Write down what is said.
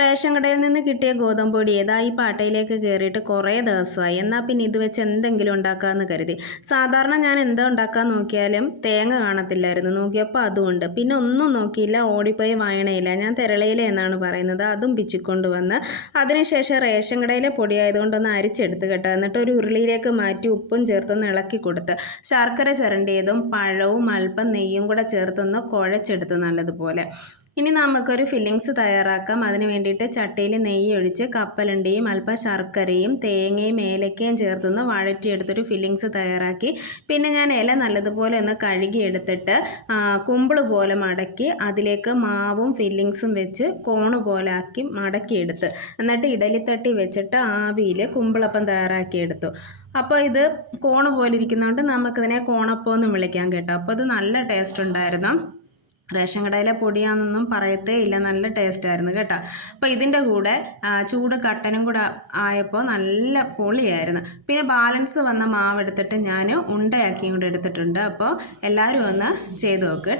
Ration കടയിൽ നിന്ന് കിട്ടിയ ഗോതമ്പ് പൊടി ഏതാ ഈ പാട്ടയിലേക്ക് കയറിയിട്ട് കുറേ ദിവസമായി. എന്നാൽ പിന്നെ ഇത് വെച്ച് എന്തെങ്കിലും ഉണ്ടാക്കാമെന്ന് കരുതി. സാധാരണ ഞാൻ എന്താ ഉണ്ടാക്കാൻ നോക്കിയാലും തേങ്ങ കാണത്തില്ലായിരുന്നു. നോക്കിയപ്പോൾ അതുമുണ്ട്. പിന്നെ ഒന്നും നോക്കിയില്ല, ഓടിപ്പോയി വായണയില്ല, ഞാൻ തെരളയില എന്നാണ് പറയുന്നത്, അതും പിച്ചിക്കൊണ്ട് വന്ന് അതിനുശേഷം റേഷൻ കടയിലെ പൊടിയായതുകൊണ്ടൊന്ന് അരിച്ചെടുത്ത് കേട്ടോ. എന്നിട്ട് ഒരു ഉരുളിയിലേക്ക് മാറ്റി ഉപ്പും ചേർത്തൊന്ന് ഇളക്കി കൊടുത്ത് ശർക്കര ചിരണ്ടിയതും പഴവും അല്പം നെയ്യും കൂടെ ചേർത്തൊന്ന് കുഴച്ചെടുത്ത് നല്ലതുപോലെ. ഇനി നമുക്കൊരു ഫില്ലിങ്സ് തയ്യാറാക്കാം. അതിന് വേണ്ടിയിട്ട് ചട്ടിയിൽ നെയ്യ് ഒഴിച്ച് കപ്പലണ്ടിയും അല്പം ശർക്കരയും തേങ്ങയും ഏലക്കയും ചേർത്തൊന്ന് വഴറ്റിയെടുത്തൊരു ഫില്ലിങ്സ് തയ്യാറാക്കി. പിന്നെ ഞാൻ ഇല നല്ലതുപോലെ ഒന്ന് കഴുകിയെടുത്തിട്ട് കുമ്പിള് പോലെ മടക്കി അതിലേക്ക് മാവും ഫില്ലിങ്സും വെച്ച് കോണ് പോലെ ആക്കി മടക്കിയെടുത്ത് എന്നിട്ട് ഇഡലിത്തട്ടി വെച്ചിട്ട് ആവിയിൽ കുമ്പിളപ്പം തയ്യാറാക്കിയെടുത്തു. അപ്പോൾ ഇത് കോണ് പോലെ ഇരിക്കുന്നതുകൊണ്ട് നമുക്കിതിനെ കോണപ്പം എന്നും വിളിക്കാം കേട്ടോ. അപ്പോൾ ഇത് നല്ല ടേസ്റ്റ് ഉണ്ടായിരുന്നു. റേഷൻ കടയിലെ പൊടിയാണെന്നൊന്നും പറയത്തേ ഇല്ല, നല്ല ടേസ്റ്റായിരുന്നു കേട്ടോ. അപ്പോൾ ഇതിൻ്റെ കൂടെ ചൂട് കട്ടനും കൂടെ ആയപ്പോൾ നല്ല പൊളിയായിരുന്നു. പിന്നെ ബാലൻസ് വന്ന മാവ് എടുത്തിട്ട് ഞാൻ ഉണ്ടയാക്കിയും കൂടെ എടുത്തിട്ടുണ്ട്. അപ്പോൾ എല്ലാവരും ഒന്ന് ചെയ്ത് നോക്ക്.